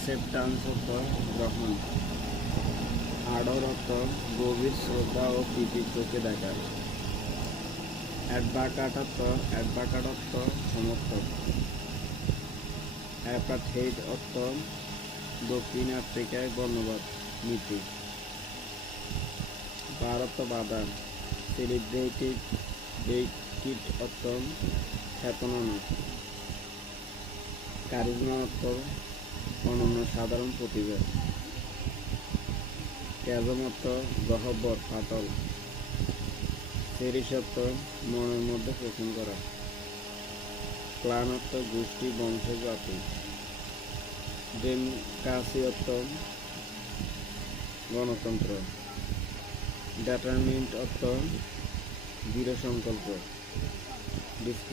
অ্যাকসেপ্টান্স অর্থ গ্রহণ, আদর অর্থ গভীর শ্রদ্ধা ও প্রীতির চোখে দেখা, অ্যাডভোকেট অর্থ সমর্থক, অ্যাপারথেইড অর্থ দক্ষিণ আফ্রিকায় বর্ণবাদ নীতি, ভারত বাধা, সেলিব্রেটেড অর্থ খ্যাতনামা, কারিজমা অর্থ অনন্য সাধারণ প্রতিভা, ক্যাজম অর্থ গহ্বর ফাটল, চেরিশ অর্থ মনের মধ্যে পোষণ করা, ক্লান অর্থ গোষ্ঠী বংশ জাতি, ডেমোক্রেসি অর্থ গণতন্ত্র, ডিটারমিন্ড অর্থ দৃঢ় সংকল্প,